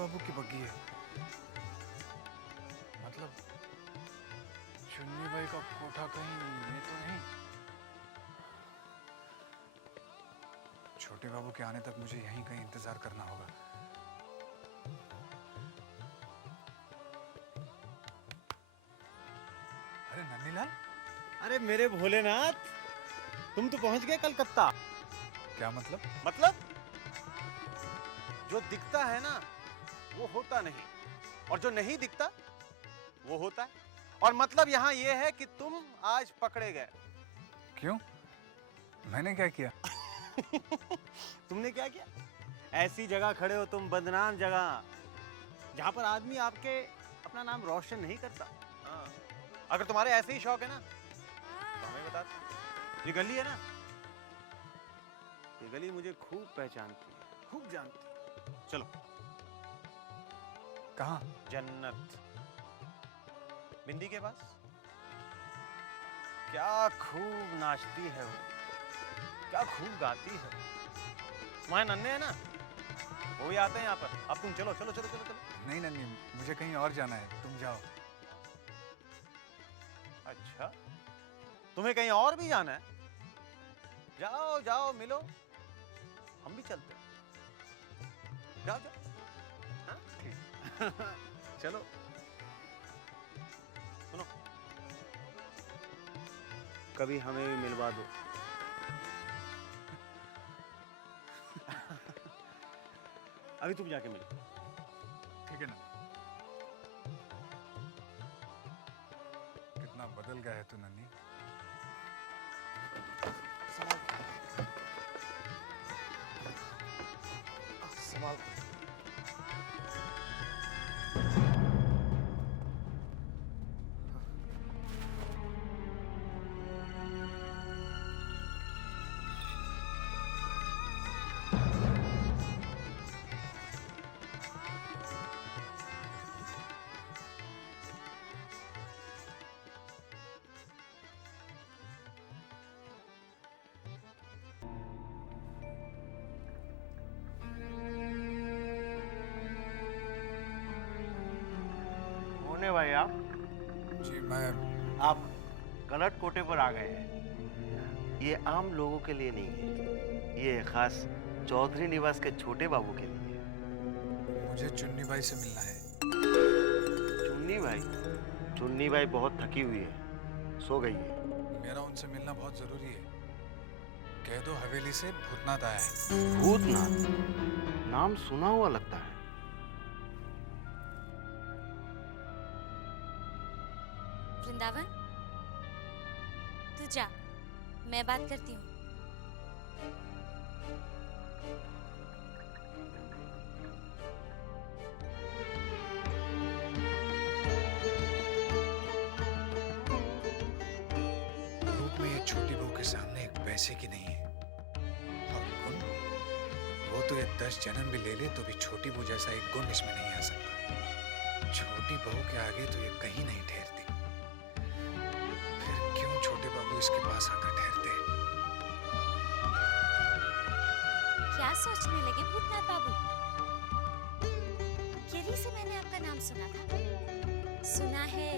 बाबू की बग्गी है। मतलब चुन्नी भाई का कोठा कहीं ये तो नहीं? छोटे बाबू के आने तक मुझे यहीं कहीं इंतजार करना होगा। अरे नन्हीलाल, अरे मेरे भोलेनाथ, तुम तो पहुंच गए कलकत्ता। क्या मतलब? मतलब जो दिखता है ना वो होता नहीं, और जो नहीं दिखता वो होता है। और मतलब यहां ये है कि तुम आज पकड़े गए। क्यों? मैंने क्या किया? तुमने क्या किया? ऐसी जगह खड़े हो तुम, बदनाम जगह, जहां पर आदमी आपके अपना नाम रोशन नहीं करता। हाँ। अगर तुम्हारे ऐसे ही शौक है ना तो हमें बता दो। ये गली है ना, ये गली मुझे खूब पहचानती है, खूब जानती है। चलो। कहाँ? जन्नत, बिंदी के पास। क्या खूब नाचती है वो, क्या खूब गाती है। तुम्हारे नन्हे है ना, वो ही आते हैं यहाँ पर। अब तुम चलो चलो चलो चलो चलो। नहीं नन्ही, मुझे कहीं और जाना है, तुम जाओ। अच्छा, तुम्हें कहीं और भी जाना है? जाओ जाओ, मिलो, हम भी चलते हैं। जाओ जाओ। हाँ? चलो। सुनो, कभी हमें भी मिलवा दो। अभी तुम जाके मिलो। ठीक है ना? कितना बदल गया है तू नन्ही। संभाल। होने भाई आप जी मैं आप गलत कोटे पर आ गए हैं। ये आम लोगों के लिए नहीं है, ये खास चौधरी निवास के छोटे बाबू के लिए है। मुझे चुन्नी बाई से मिलना है। चुन्नी भाई? चुन्नी भाई बहुत थकी हुई है, सो गई है। मेरा उनसे मिलना बहुत जरूरी है। कह दो हवेली से भूतनाथ आया है। भूतनाथ? नाम सुना हुआ लगता है। वृंदावन, तू जा, मैं बात करती हूँ। रूप में ये छोटी बहू के सामने एक पैसे की नहीं है। और गुण, वो तो ये 10 जन्म भी ले ले तो भी छोटी बहू जैसा एक गुण इसमें नहीं आ सकता। छोटी बहू के आगे तो ये कहीं नहीं ठहरती। फिर क्यों छोटे बाबू इसके पास आकर ठहरते हैं? क्या सोचने लगे भूतनाथ बाबू? गिरी से मैंने आपका नाम सुना था। सुना है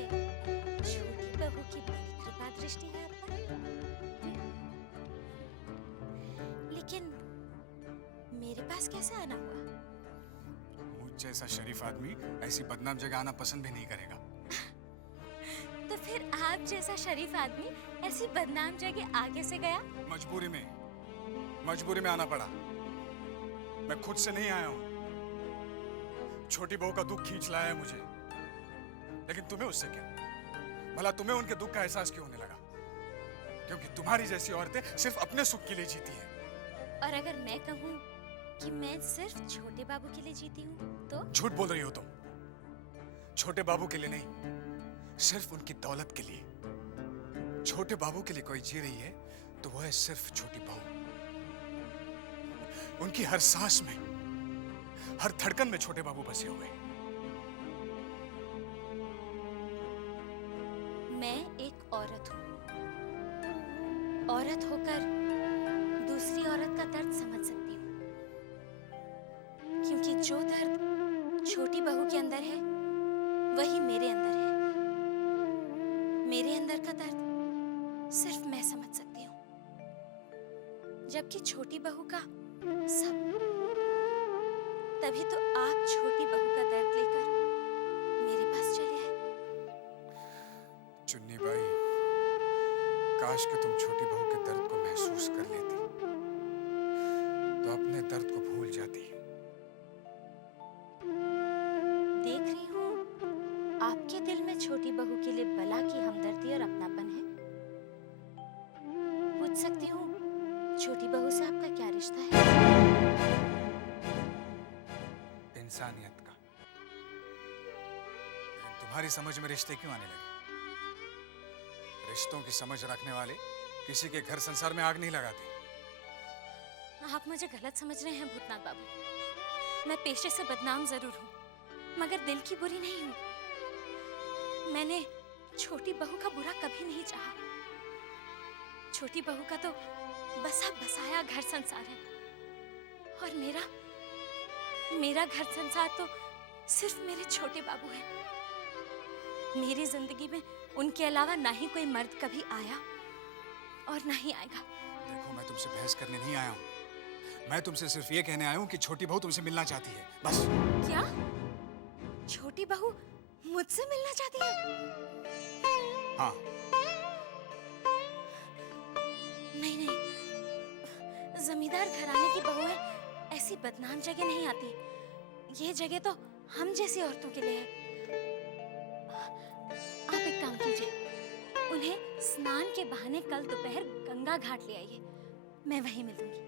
छोटी बहू की बड़ी कृपा दृष्टि है आप पर। लेकिन मेरे पास कैसे आना हुआ? मुझ जैसा शरीफ आदमी ऐसी बदनाम जगह आना पसंद भी नहीं करेगा। तो फिर आप जैसा शरीफ आदमी ऐसी बदनाम जगह आगे से गया? मजबूरी में आना पड़ा। मैं खुद से नहीं आया हूं। छोटी बहू का दुख खींच लाया है मुझे। लेकिन तुम्हें उससे क्या? भला तुम्हें उनके दुख का एहसास क्यों होने लगा? क्योंकि तुम्हारी जैसी औरतें सिर्फ अपने सुख के लिए जीती हैं। और अगर मैं कहूँ कि मैं सिर्फ छोटे बाबू के लिए जीती हूँ तो? झूठ बोल रही हो तुम। छोटे बाबू के लिए नहीं, सिर्फ उनकी दौलत के लिए। छोटे बाबू के लिए कोई जी रही है तो वो है सिर्फ छोटी बहू। उनकी हर सांस में, हर धड़कन में छोटे बाबू बसे हुए। मैं एक औरत हूँ। औरत होकर दूसरी औरत का दर्द समझ सकती हूँ, क्योंकि जो दर्द का दर्द सिर्फ मैं समझ सकती हूँ, जबकि छोटी बहू का सब। तभी तो आप छोटी बहू का दर्द लेकर मेरे पास चले आए। चुन्नी बाई, काश कि तुम छोटी बहू के दर्द को महसूस कर लेती तो अपने दर्द को भूल जाती। देख रही हूँ आपके दिल में छोटी बहू के लिए बला की हमदर्दी और अपनापन है। पूछ सकती हूँ छोटी बहू से आपका क्या रिश्ता है? इंसानियत का। लेकिन तुम्हारी समझ में रिश्ते क्यों आने लगे? रिश्तों की समझ रखने वाले किसी के घर संसार में आग नहीं लगाते। आप मुझे गलत समझ रहे हैं भूतनाथ बाबू। मैं पेशे से बदनाम जरूर हूँ, मगर दिल की बुरी नहीं हूँ। मैंने छोटी बहू का बुरा कभी नहीं चाहा। छोटी बहू का तो बसा बसाया घर संसार है, और मेरा घर संसार तो सिर्फ मेरे छोटे बाबू हैं। मेरी जिंदगी में उनके अलावा ना ही कोई मर्द कभी आया और ना ही आएगा। देखो, मैं तुमसे बहस करने नहीं आया हूँ। मैं तुमसे सिर्फ ये कहने आया हूँ कि छोटी बहू तुमसे मिलना चाहती है, बस। क्या? छोटी बहू मुझसे मिलना चाहती है? हाँ। नहीं, जमींदार घराने की बहुएं ऐसी बदनाम जगह नहीं आती। ये जगह तो हम जैसी औरतों के लिए है। आप एक काम कीजिए, उन्हें स्नान के बहाने कल दोपहर गंगा घाट ले आइए। मैं वहीं मिलूंगी।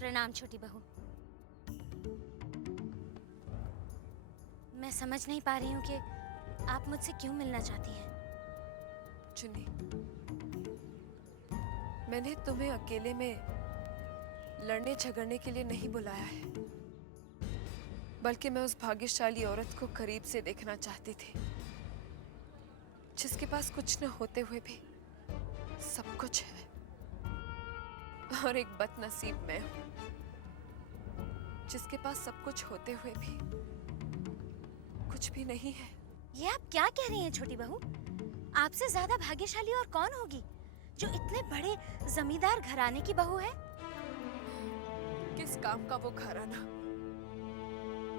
प्रणाम छोटी बहू। मैं समझ नहीं पा रही हूँ कि आप मुझसे क्यों मिलना चाहती हैं। चुन्नी, मैंने तुम्हें अकेले में लड़ने झगड़ने के लिए नहीं बुलाया है, बल्कि मैं उस भाग्यशाली औरत को करीब से देखना चाहती थी, जिसके पास कुछ न होते हुए भी सब कुछ है, और एक बदनसीब मैं हूं, जिसके पास सब कुछ होते हुए भी कुछ भी नहीं है। ये आप क्या कह रही हैं छोटी बहू? आपसे ज्यादा भाग्यशाली और कौन होगी जो इतने बड़े जमींदार घराने की बहू है? किस काम का वो घराना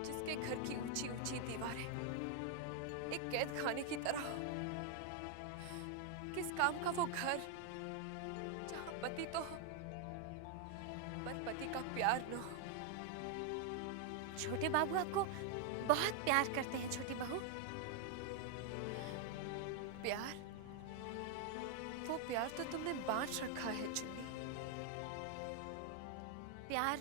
जिसके घर की ऊंची ऊंची दीवारें एक कैद खाने की तरह हो? किस काम का वो घर जहां पति तो हो पर पति का प्यार न हो? छोटे बाबू आपको बहुत प्यार करते हैं छोटी बहू। प्यार? वो प्यार तो तुमने बांट रखा है चुन्नी। प्यार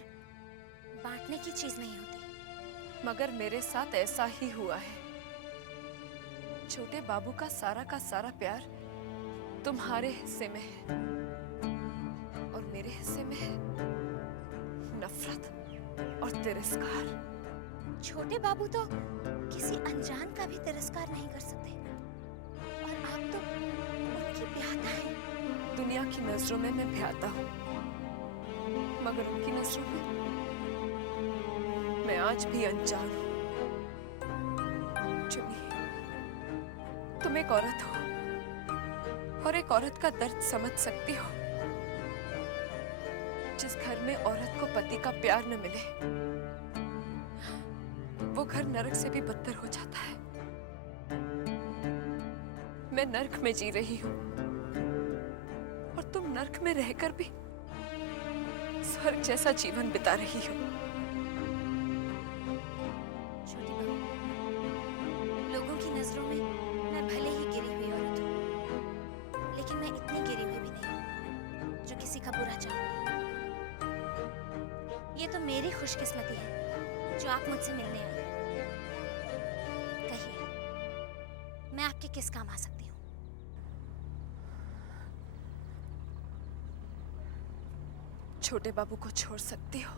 बांटने की चीज नहीं होती। मगर मेरे साथ ऐसा ही हुआ है। छोटे बाबू का सारा प्यार तुम्हारे हिस्से में है और मेरे हिस्से में है नफरत और तिरस्कार। छोटे बाबू तो किसी अनजान का भी तिरस्कार नहीं कर सकते, और आप तो उनकी ब्याहता हैं। दुनिया की नजरों में मैं भ्याता हूँ, मगर उनकी नजरों में मैं आज भी अनजान हूँ। चुन्नी, तुम एक औरत हो और एक औरत का दर्द समझ सकती हो। जिस घर में औरत को पति का प्यार न मिले, वो घर नरक से भी बदतर हो जाता है। मैं नरक में जी रही हूँ और तुम नरक में रहकर भी स्वर्ग जैसा जीवन बिता रही हो। छोटी बहू, लोगों की नजरों में मैं भले ही गिरी हुई औरत हूँ, लेकिन मैं इतनी गिरी हुई भी नहीं हूँ जो किसी का बुरा चाहूं। ये तो मेरी खुशकिस्मती है जो आप मुझसे मिलने आए। कहिए, मैं आपके किस काम आ सकती हूँ? छोटे बाबू को छोड़ सकती हो?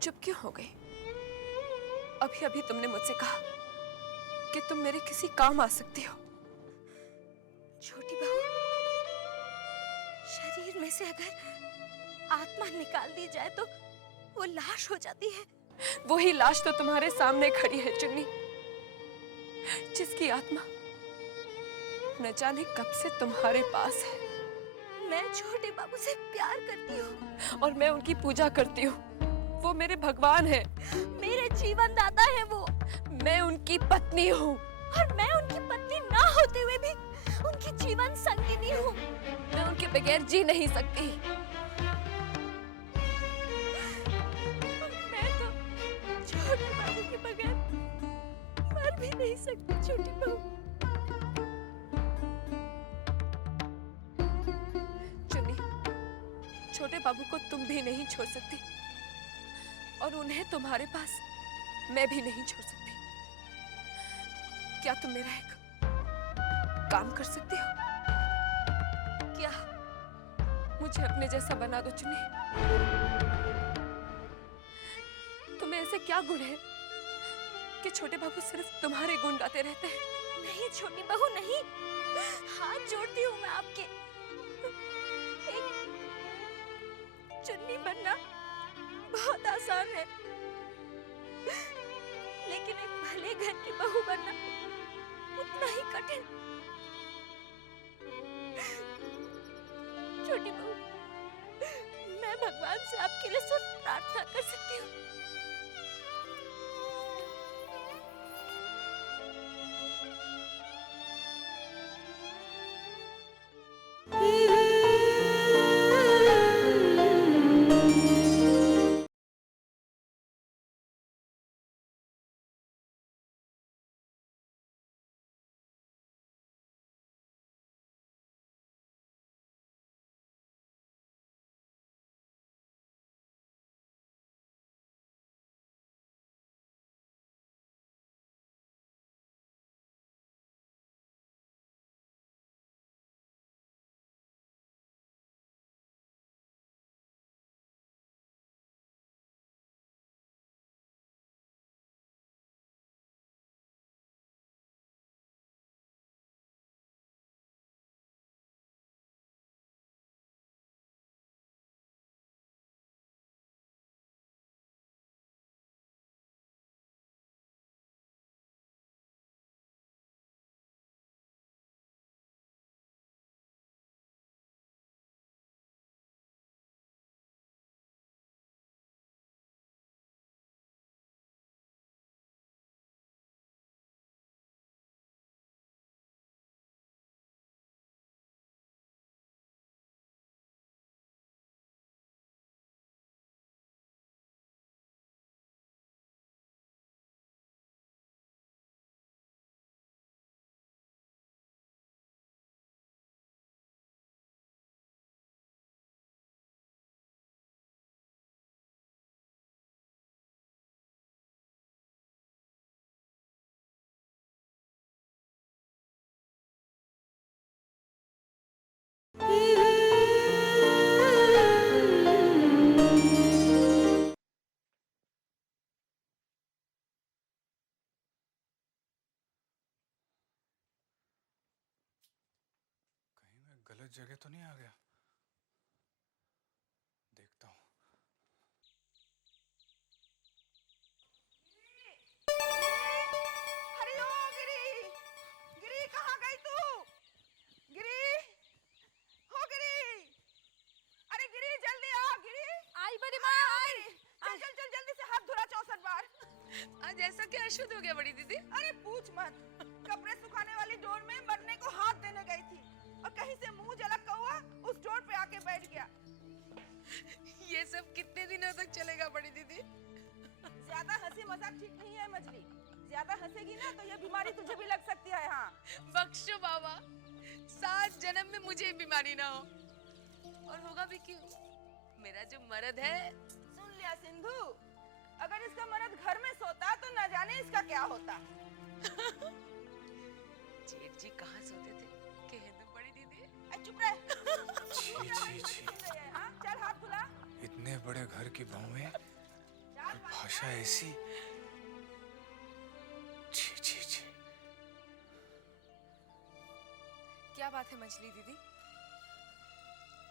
चुप क्यों हो गई? अभी अभी तुमने मुझसे कहा कि तुम मेरे किसी काम आ सकती हो। छोटी बहू, शरीर में से अगर आत्मा निकाल दी जाए तो वो लाश हो जाती है। वही लाश तो तुम्हारे सामने खड़ी है चुन्नी, जिसकी आत्मा न जाने कब से तुम्हारे पास है। मैं छोटे बाबू से प्यार करती हूँ और मैं उनकी पूजा करती हूँ। वो मेरे भगवान है, मेरे जीवन दाता है वो, मैं उनकी पत्नी हूँ। और मैं उनकी पत्नी ना होते हुए भी उनकी जीवन संगिनी हूँ। मैं उनके बगैर जी नहीं सकती। मैं तो छोटे बाबू के बगैर मर भी नहीं सकती। छोटी बहू, चुन्नी, छोटे बाबू को तुम भी नहीं छोड़ सकती और उन्हें तुम्हारे पास मैं भी नहीं छोड़ सकती। क्या तुम मेरा एक काम कर सकती हो? क्या? मुझे अपने जैसा बना दो चुन्नी। तुम्हें ऐसे क्या गुण है कि छोटे बाबू सिर्फ तुम्हारे गुण गाते रहते हैं? नहीं छोटी बहू, नहीं। हाथ जोड़ती हूँ मैं आपके। एक चुन्नी बनना बहुत आसान है, लेकिन एक भले घर की बहू बनना उतना ही कठिन। छोटी बहू, मैं भगवान से आपके लिए सिर्फ प्रार्थना कर सकती हूँ। गलत जगह तो नहीं आ गया? देखता हूँ। अरे ओ गिरी, गिरी कहाँ गई तू? गिरी, हो गिरी, अरे गिरी जल्दी आ गिरी। आई बड़ी माँ आई। चल चल चल जल्दी से हाथ धुला 64 बार। आज ऐसा क्या अशुद्ध हो गया बड़ी दीदी? अरे पूछ मत, कपड़े सुखाने वाली डोर में मरने को हाथ देने गई थी और कहीं से मुंह जला कौवा उस डोर पे आके बैठ गया। ये सब कितने दिनों तक चलेगा बड़ी दीदी? ज्यादा हंसी मजाक ठीक नहीं है मछली, ज्यादा हंसेगी ना तो ये बीमारी तुझे भी लग सकती है। हाँ बख्शो बाबा, 7 जन्म में मुझे ये बीमारी ना हो। और होगा भी क्यों? मेरा जो मर्द है। सुन लिया सिंधु, अगर इसका मर्द घर में सोता तो न जाने इसका क्या होता। जेठ जी कहाँ सोते थे? कह दो बड़ी दीदी। चुप रह। छी छी छी, हाँ चल हाथ खुला। इतने बड़े घर की बहू है और भाषा ऐसी। छी छी छी। क्या बात है मछली दीदी?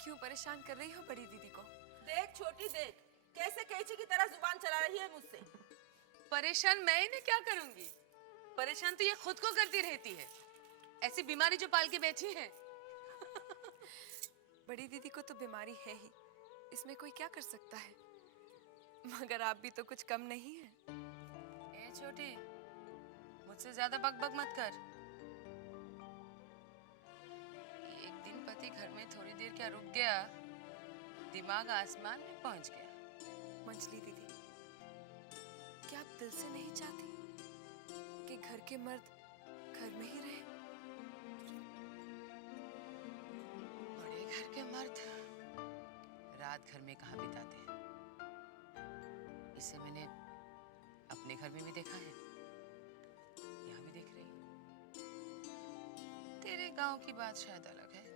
क्यों परेशान कर रही हो बड़ी दीदी को? देख छोटी देख, कैसे कैची की तरह जुबान चला रही है मुझसे। परेशान मैं इन्हें क्या करूंगी? परेशान तो ये खुद को करती रहती है। ऐसी बीमारी जो पाल के बैठी है। बड़ी दीदी को तो बीमारी है ही, इसमें कोई क्या कर सकता है? मगर आप भी तो कुछ कम नहीं है। ए छोटी, मुझसे ज्यादा बकबक मत कर। एक दिन पति घर में थोड़ी देर क्या रुक गया, दिमाग आसमान में पहुंच गया। मछली दीदी, क्या आप दिल से नहीं चाहती कि घर के मर्द घर में ही रहे? बड़े घर के मर्द रात घर में कहाँ बिताते हैं? इसे मैंने अपने घर में भी देखा है, यहाँ भी देख रही हूँ। तेरे गांव की बात शायद अलग है।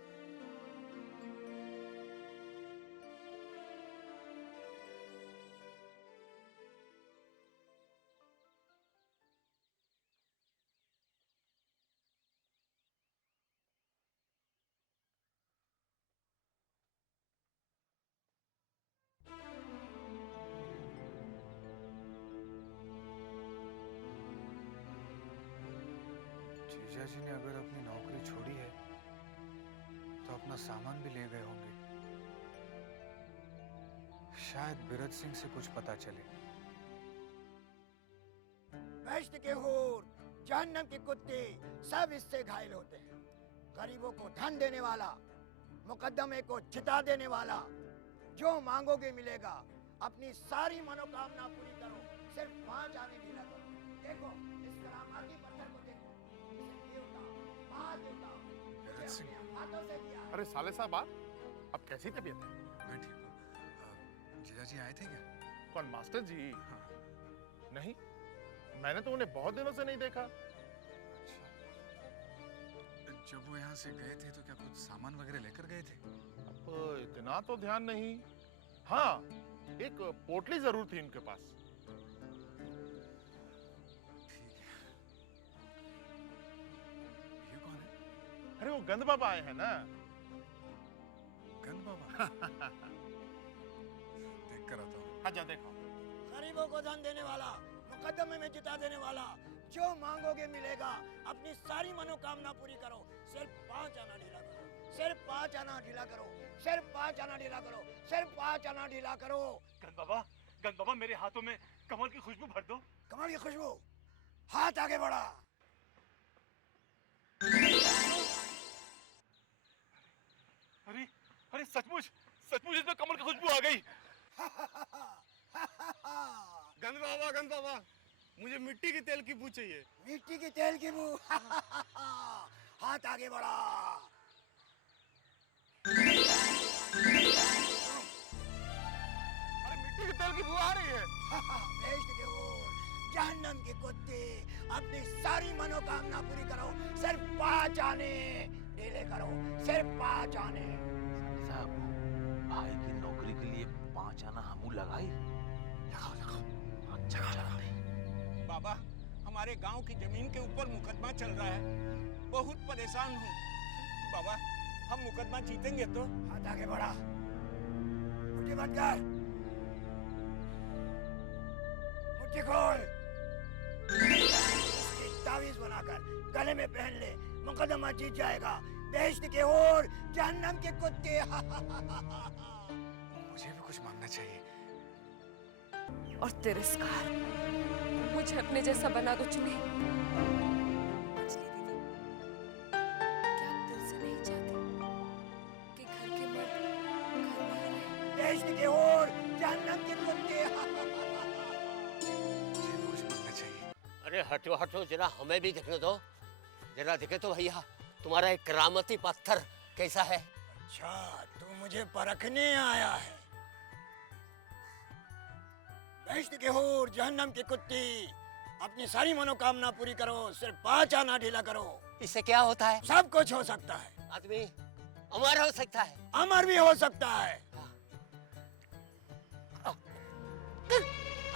जीजा जी ने अगर अपनी नौकरी छोड़ी है तो अपना सामान भी ले गए होंगे। शायद बिरज सिंह से कुछ पता चले। बेश्त के हूर, जहन्नम के कुत्ते सब इससे घायल होते हैं। गरीबों को धन देने वाला, मुकद्दमे को चिता देने वाला, जो मांगोगे मिलेगा। अपनी सारी मनोकामना पूरी करो, सिर्फ 5 आने ढीला करो। देखो इस करामाती पत्थर को देखो, इसे देवता, महादेवता मुझे अपने हाथों से दिया है। अरे साले साहब आप, अब कैसी तबीयत है? मैं ठीक हूँ। जीजा जी आए थे क्या? कौन, मास्टर जी? हाँ। नहीं, मैंने तो उन्हें बहुत दिनों से नहीं देखा। अच्छा, जब वो यहाँ से गए थे तो क्या कुछ सामान वगैरह लेकर गए थे? अब इतना तो ध्यान नहीं। हाँ, एक पोटली जरूर थी इनके पास। ठीक है। ये कौन है? अरे वो गंद बाबा आए हैं ना। गंद बाबा? देख कर आता हूँ। हाँ जा देखो। गरीबों को धन देने वाला, मुकद्दमे में जिता देने वाला, जो मांगोगे मिलेगा। अपनी सारी मनोकामना पूरी करो, सिर्फ 5 आना ढीला करो, सिर्फ 5 आना ढीला करो, सिर्फ 5 आना ढीला करो, सिर्फ 5 आना ढीला करो। गंद बाबा मेरे हाथों में कमल की खुशबू भर दो। कमल की खुशबू, हाथ आगे बढ़ा। अरे अरे सचमुच सचमुच इसमें कमल की खुशबू आ गई। गंद बाबा, मुझे मिट्टी की तेल की बू चाहिए। मिट्टी की तेल की बू। हाथ आगे बढ़ा। अरे मिट्टी के तेल की बू आ रही है। बेश्त के ओर, जहन्नम के कुत्ते, अपनी सारी मनोकामना पूरी करो, सिर्फ 5 आने ढीले करो, सिर्फ 5 आने। साहब, भाई की नौकरी के लिए 5 आना हमू लगाई। लगाओ। अच्छा नहीं। बाबा, हमारे गांव की जमीन के ऊपर मुकदमा चल रहा है, बहुत परेशान हूँ। बाबा, हम मुकदमा जीतेंगे तो। हाथ आगे बढ़ा, मुट्ठी बंद कर, मुट्ठी खोल, इसकी तावीज बनाकर गले में पहन ले, मुकदमा जीत जाएगा। बेइज्जत के और जहन्नम के कुत्ते। मुझे भी कुछ मांगना चाहिए। और तिरस्कार, मुझे अपने जैसा बना दो चुने। अंजलि दीदी, क्या आप दिल से नहीं चाहती कि घर के मर्द घर में ही रहें? बेइज्जत के और जहन्नम के कुत्ते। मुझे भी कुछ मांगना चाहिए। अरे हटो हटो, जरा हमें भी देखने दो। जरा देखे तो भैया, तुम्हारा एक करामती पत्थर कैसा है? अच्छा, तू मुझे परखने आया है। बेइज्जत के होर, जहन्नम की कुत्ती, अपनी सारी मनोकामना पूरी करो, सिर्फ 5 आना ढीला करो। इससे क्या होता है? सब कुछ हो सकता है। आदमी अमर हो सकता है। अमर भी हो सकता है।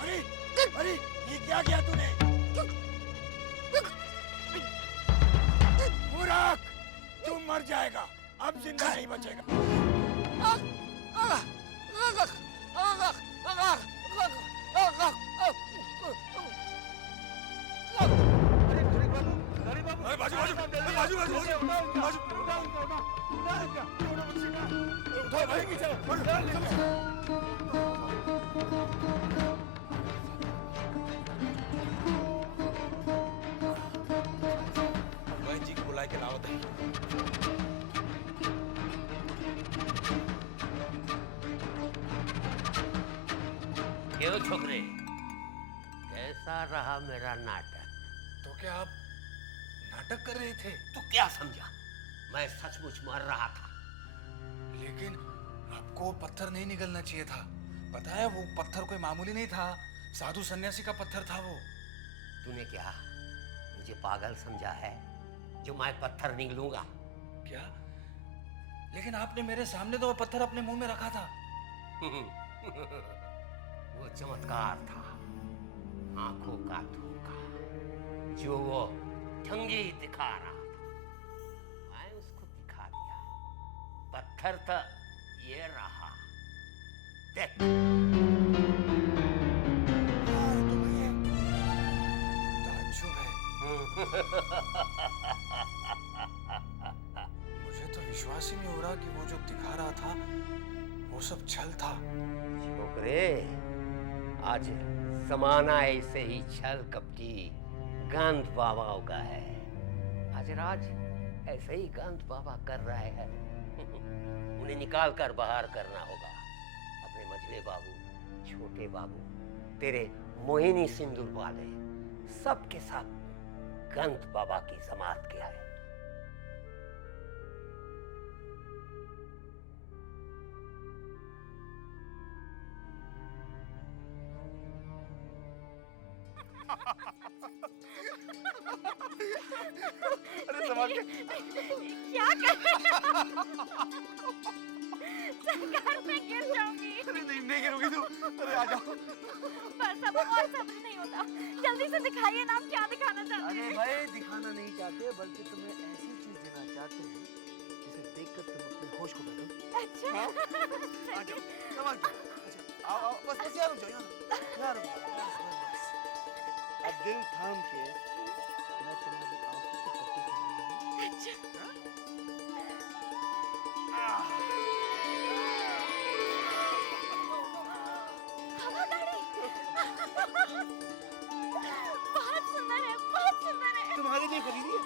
अरे अरे, ये क्या किया तूने? मूर्ख, तू मर जाएगा, अब जिंदा नहीं बचेगा। अरे बाजू बाजू बाजू बाजू बाजू उठाओ भाई, जी को बुला के लावत है। क्यों छोकरे, कैसा रहा मेरा नाटक? तो क्या आप नाटक कर रहे थे? तू क्या समझा? मैं सचमुच मर रहा था। लेकिन आपको पत्थर नहीं निकलना चाहिए था। पता है, वो पत्थर कोई मामूली नहीं था, साधु सन्यासी का पत्थर था वो। तूने क्या मुझे पागल समझा है जो मैं पत्थर निकलूंगा? क्या? लेकिन आपने मेरे सामने तो वो पत्थर अपने मुंह में रखा था। वो चमत्कार था, आंखों का धोखा जो वो ठंगी दिखा रहा था, मैं उसको दिखा दिया। पत्थर तो ये रहा, देख। तो भैया ताज्जुब है। मुझे तो विश्वास ही नहीं हो रहा कि वो जो दिखा रहा था वो सब छल था। छोकरे, आज जमाना ऐसे ही छल कपटी गंद बाबाओं का है। आज राज ऐसे ही गंद बाबा कर रहे हैं। उन्हें निकाल कर बाहर करना होगा। अपने मझले बाबू, छोटे बाबू, तेरे मोहिनी सिंदूर वाले, सबके साथ गंद बाबा की समाप्त किया है। अरे संभाल के। क्या कर रहे हो? सरकार, मैं गिर जाऊंगी। अरे नहीं गिरोगी तू। अरे आ जाओ। पर सब्र और सब्र नहीं होता। जल्दी से दिखाइए ना, आप क्या दिखाना चाहते हैं? अरे भाई, दिखाना नहीं चाहते, बल्कि तुम्हें ऐसी चीज देना चाहते हैं जिसे देखकर तुम अपने होश को बैठो। अच्छा। आ जाओ, संभाल के। अच्छा, आओ बस यहाँ रुक जाओ, यहाँ रुक जाओ, बस। अब दिल थाम के मैं तुम्हारी आंखों की पट्टी करूंगा। अच्छा। हवादारी। बहुत सुंदर है, बहुत सुंदर है। तुम्हारे लिए खरीदी है।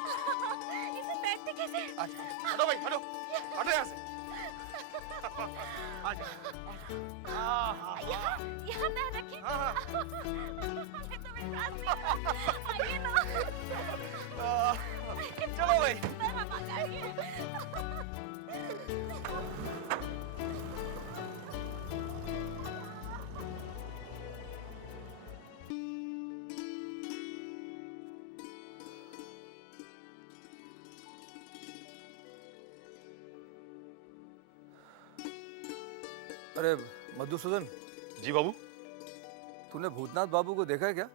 इसे बैठते कैसे? हटो भाई, हटो हटो यहाँ से। यहाँ यहाँ पैर रखें। हमें तो विश्वास नहीं था। आइए ना। चलो भाई। सुंदर हवादारी है। अरे मधुसूदन जी बाबू। तूने भूतनाथ बाबू को देखा है क्या?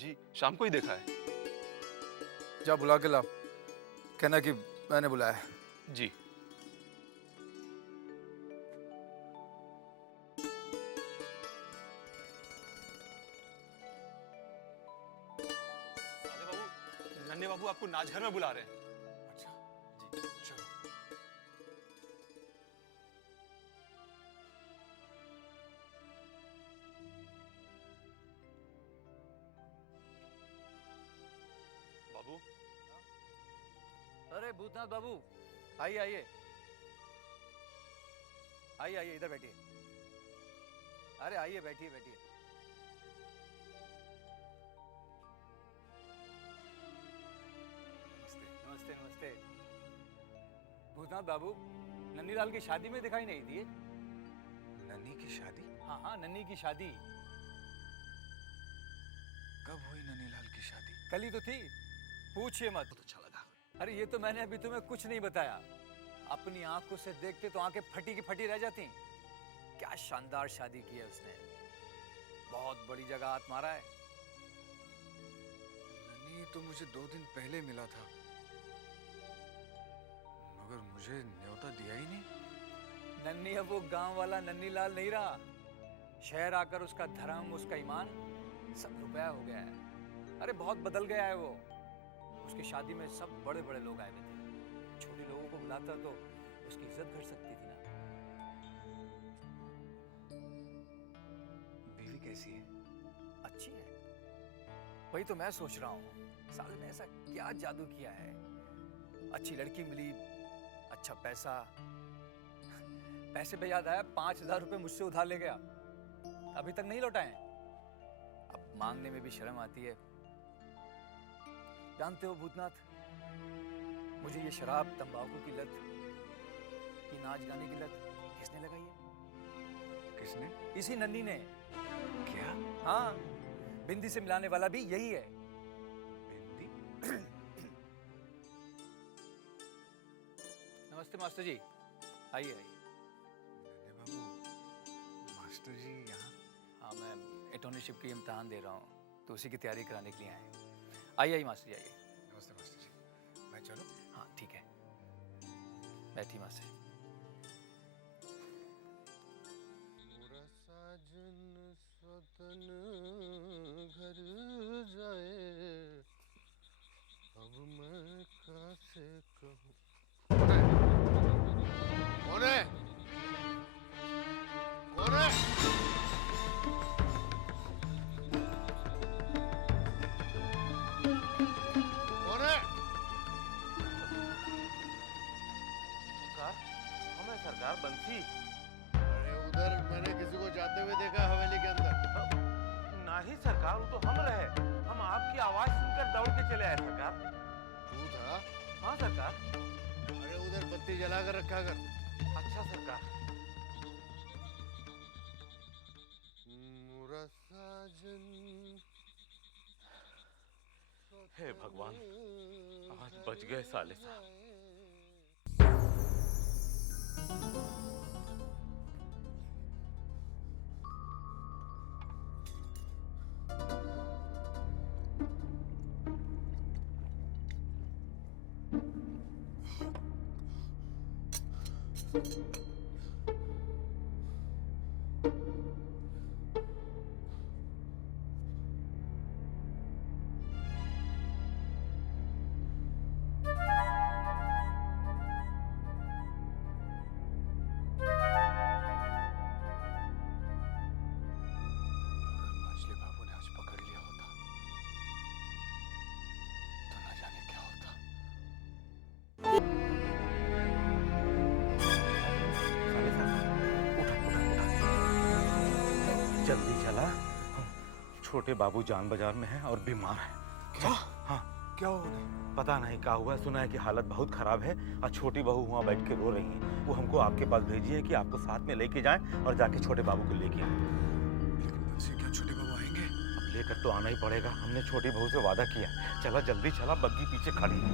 जी, शाम को ही देखा है। जा बुला के ला, कहना कि मैंने बुलाया है। जी। नन्हे बाबू आपको नाचघर में बुला रहे हैं। अच्छा जी चलो। बाबू अरे भूतनाथ बाबू, आइए आइए आइए आइए, इधर बैठिए। अरे आइए, बैठिए बैठिए। नमस्ते नमस्ते। भूतनाथ बाबू, नन्हीलाल की शादी में दिखाई नहीं दिए। नन्ही की शादी? हाँ हाँ, नन्ही की शादी। कब हुई नन्हीलाल की शादी? कल ही तो थी, पूछिए मत। बहुत अच्छा लगा। अरे ये तो मैंने अभी तुम्हें कुछ नहीं बताया। अपनी आंखों से देखते तो आंखें फटी की फटी रह जाती। क्या शानदार शादी की है उसने, बहुत बड़ी जगह हाथ मारा है। नन्ही तो मुझे 2 दिन पहले मिला था, मगर मुझे न्योता दिया ही नहीं। नन्ही अब वो गांव वाला नन्हीलाल नहीं रहा। शहर आकर उसका धर्म, उसका ईमान सब रुपया हो गया है। अरे बहुत बदल गया है वो। उसकी शादी में सब बड़े बड़े लोग आए हुए थे। छोटे लोगों को बुलाता तो उसकी इज्जत घट सकती थी ना। बीवी कैसी है? अच्छी है। वही तो मैं सोच रहा हूँ, साले ने ऐसा क्या जादू किया है। अच्छी लड़की मिली, अच्छा पैसा। पैसे पे याद आया, 5,000 रुपए मुझसे उधार ले गया, अभी तक नहीं लौटाए। अब मांगने में भी शर्म आती है। जानते हो भूतनाथ, मुझे ये शराब, तंबाकू की लत, ये नाच गाने की लत किसने लगाई है? किसने? इसी नन्ही ने। क्या? हाँ, बिंदी से मिलाने वाला भी यही है। बिंदी? नमस्ते मास्टर जी, आइए आइए। नन्हे बाबू, मास्टर जी यहाँ? हाँ, मैं अटॉर्नीशिप की इम्तिहान दे रहा हूँ, तो उसी की तैयारी कराने के लिए आए हैं। आइए आइए मास्टर जी, आइए। नमस्ते मास्टर जी, मैं चलूं? हाँ ठीक है, बैठिए मास्टर जी। साजन स्वतन घर जाए, अब मैं कैसे कहूँ। कौन है? कौन है? कौन है? सरकार, हम है सरकार, बंसी। अरे उधर मैंने किसी को जाते हुए देखा हवेली के अंदर। नहीं सरकार, वो तो हम रहे। हम आपकी आवाज सुनकर दौड़ के चले आए सरकार। तू था? हाँ सरकार। अरे उधर बत्ती जला कर रखा कर। अच्छा सरकार। मुरा साजन, हे भगवान, आज बच गए साले साहब। मछली बाबू ने आज पकड़ लिया होता तो न जाने क्या होता। जल्दी चला, छोटे बाबू जान बाजार में हैं और बीमार हैं। क्या? हाँ, क्या हो गया? पता नहीं क्या हुआ। सुना है कि हालत बहुत खराब है और छोटी बहू वहाँ बैठ के रो रही है। वो हमको आपके पास भेजी है कि आपको साथ में लेके जाएं और जाके छोटे बाबू को लेके आए। लेकिन बंसी, क्या छोटे बाबू आएंगे? अब लेकर तो आना ही पड़ेगा, हमने छोटी बहू से वादा किया। चला जल्दी चला, बग्गी पीछे खड़ी है।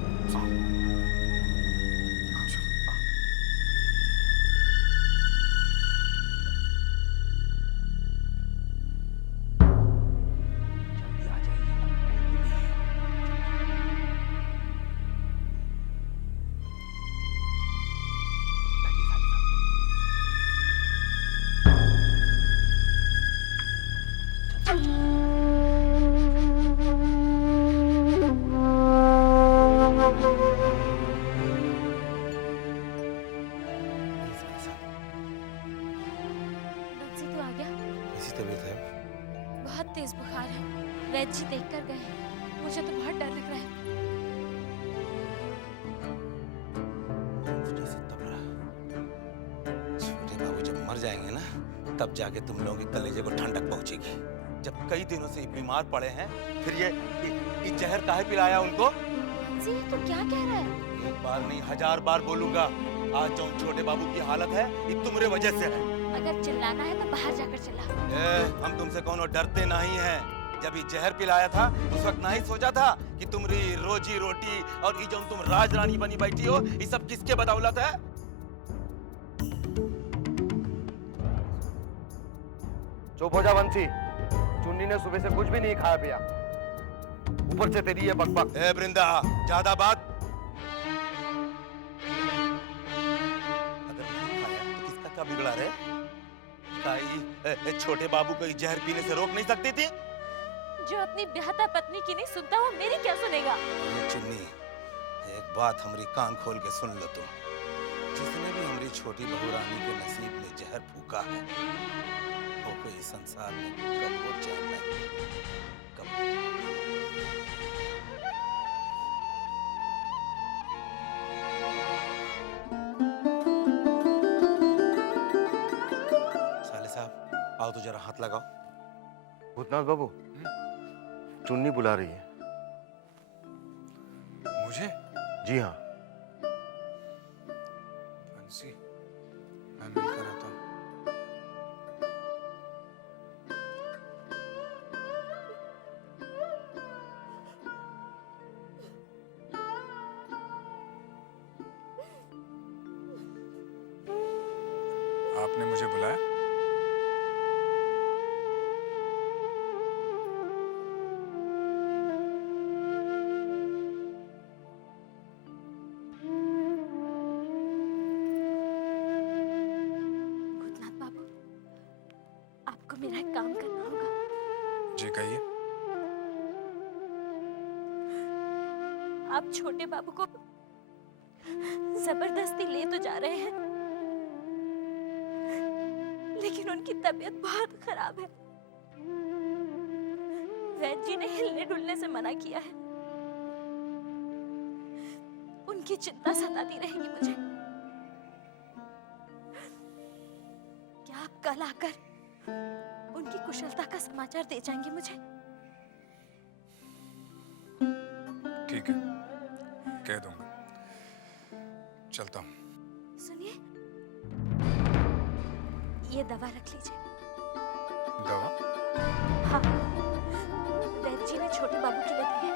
वैद्य जी देख कर गए। मुझे तो बहुत डर लग रहा है। छोटे बाबू जब मर जाएंगे ना, तब जाके तुम लोगों के कलेजे को ठंडक पहुंचेगी। जब कई दिनों से बीमार पड़े हैं, फिर ये जहर काहे पिलाया उनको? जी ये तो क्या कह रहा है? एक बार नहीं 1000 बार बोलूंगा। आज जो छोटे बाबू की हालत है, ये तुम्हारे वजह से है। अगर चिल्लाना है तो बाहर जाकर चिल्ला। हम तुमसे कौन डरते नहीं हैं। जब ये जहर पिलाया था, उस वक्त नहीं सोचा था कि तुम्हारी रोजी रोटी और ये जो तुम राजरानी बनी बैठी हो, ये सब किसके बदौलत है? चुप हो जा बंसी। चुन्नी ने सुबह से कुछ भी नहीं खाया पिया, ऊपर से तेरी ये बकबक। ए वृंदा, ज्यादा बात। अगर नहीं खाया तो किसका क्या बिगड़ा रे? छोटे बाबू को जहर पीने से रोक नहीं सकती थी? जो अपनी ब्याहता पत्नी की नहीं सुनता, वो मेरी क्या सुनेगा? चुन्नी, एक बात हमारी कान खोल के सुन लो तुम। जिसने भी हमारी छोटी बहू रानी के नसीब में जहर फूका है, वो कोई संसार में कब वो चैन नहीं, कब। साले साहब, आओ तो जरा हाथ लगाओ। भूतनाथ बाबू, चुन्नी बुला रही है। मुझे? जी हाँ। बंसी, मैं मिलकर आता हूँ। आपने मुझे बुलाया? भूतनाथ बाबू, आपको मेरा एक काम करना होगा। जी कहिए। आप छोटे बाबू को जबरदस्ती ले तो जा रहे हैं, लेकिन उनकी तबीयत बहुत खराब है। वैद्य जी ने हिलने डुलने से मना किया है। उनकी चिंता सताती रहेगी मुझे। क्या आप कल आकर उनकी कुशलता का समाचार दे जाएंगे मुझे? ठीक है, कह दूंगा। चलता हूँ। सुनिए, ये दवा रख लीजिए। दवा? हाँ, वैद्य जी ने छोटे बाबू के लिए दी है।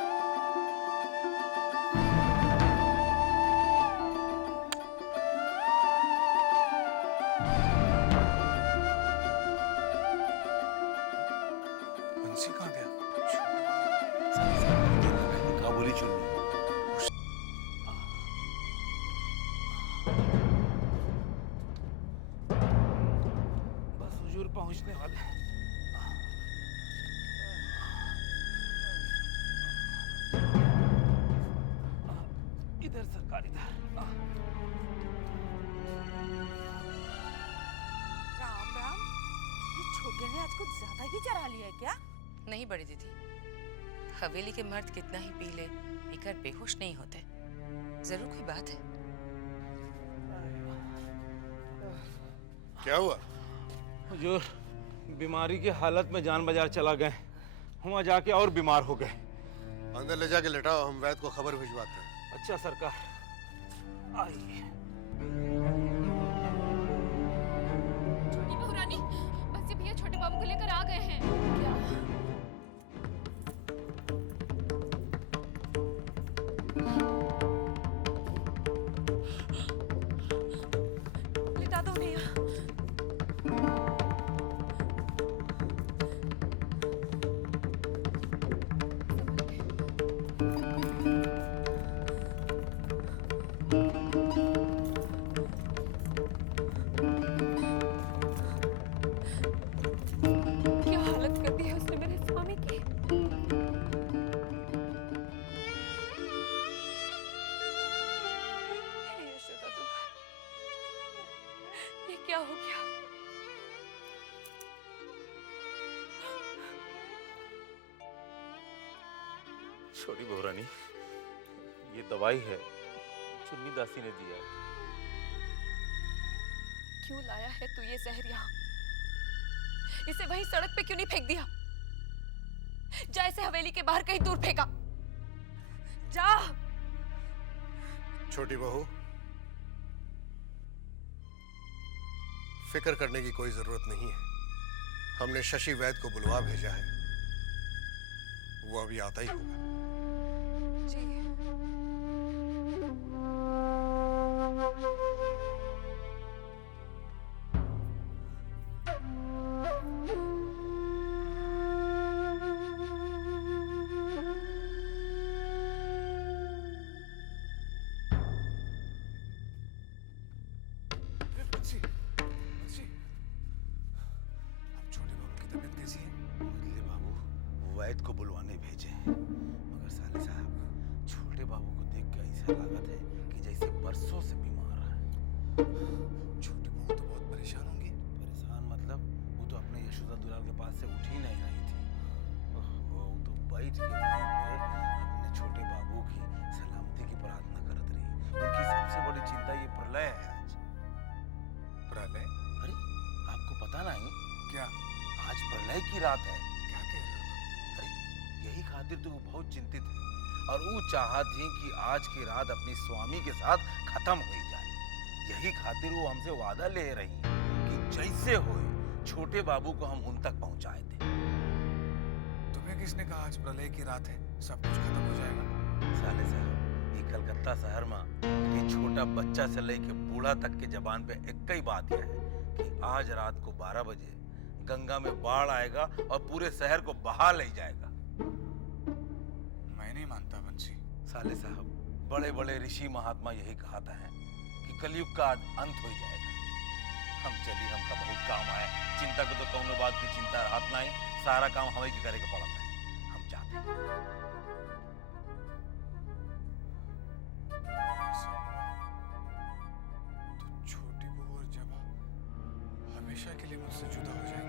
बंसी कहाँ गया? काबुली चुन्नी। बस हुजूर पहुंचने वाले हैं। इधर सरकार, इधर। राम राम, ये छोटे ने आज कुछ ज्यादा ही चढ़ा लिया है क्या? नहीं बड़ी दीदी, हवेली के मर्द कितना ही पी ले, पीकर बेहोश नहीं होते। जरूर कोई बात है। क्या हुआ? हुजूर, बीमारी की हालत में जान बाजार चला गए। वहाँ जाके और बीमार हो गए। अंदर ले जाके लेटाओ, हम वैद्य को खबर भिजवाते हैं। अच्छा सरकार। आइए। छोटी बहू रानी, बंसी भैया छोटे बाबू को लेकर आ गए हैं। क्या? लिटा दो उन्हें यहाँ। छोटी बहुरानी, ये दवाई है चुन्नी दासी ने दिया है। क्यों लाया है तू ये जहर यहाँ? इसे वहीं सड़क पे क्यों नहीं फेंक दिया? जा इसे हवेली के बाहर कहीं दूर फेंका। जा। छोटी बहू, फिक्र करने की कोई जरूरत नहीं है। हमने शशि वैद्य को बुलवा भेजा है, वो अभी आता ही होगा। जी। बंसी, बंसी, अब छोटे बाबू की तबीयत कैसी है? मुरली बाबू वैद्य को बुलवाने भेजे हैं, मगर साले साहब छोटे बाबू को देख के ऐसा लागत है कि जैसे बरसों से बीमार है। छोटी बहू तो बहुत परेशान होंगी। परेशान मतलब वो तो अपने यशोदा दुलाल के पास से उठ ही नहीं रही थी। वो तो बैठ के वहीं पे अपने छोटे बाबू की सलामती की प्रार्थना करत रही। उनकी सबसे बड़ी चिंता ये प्रलय है आज। प्रलय? अरे आपको पता नहीं क्या? आज प्रलय की रात है। क्या कह रहे हो? अरे यही खातिर तो वो बहुत चिंतित है और वो चाहत थी कि आज की रात अपनी स्वामी के साथ खत्म हो जाए। यही खातिर वो हमसे वादा ले रही कि जैसे होए छोटे बाबू को हम उन तक पहुंचाए थे। तुम्हें किसने कहा आज प्रलय की रात है, सब कुछ खत्म हो जाएगा? साले साहब ये कलकत्ता शहर में ये छोटा बच्चा से लेके बूढ़ा तक के जबान पे एक ही बात यह है कि आज रात को 12 बजे गंगा में बाढ़ आएगा और पूरे शहर को बहा ले जाएगा। मैं नहीं मानता बंसी। साले साहब बड़े बड़े ऋषि महात्मा यही कहता है कि कलयुग का अंत हो जाएगा। हम चली, हमका बहुत काम आया। चिंता को तो कौनो बात की चिंता रहत नहीं, सारा काम हमें के करे के पड़ता है। हम जाते हैं। ऐसा हुआ तो छोटी बहू और जब हमेशा के लिए मुझसे जुदा हो जाए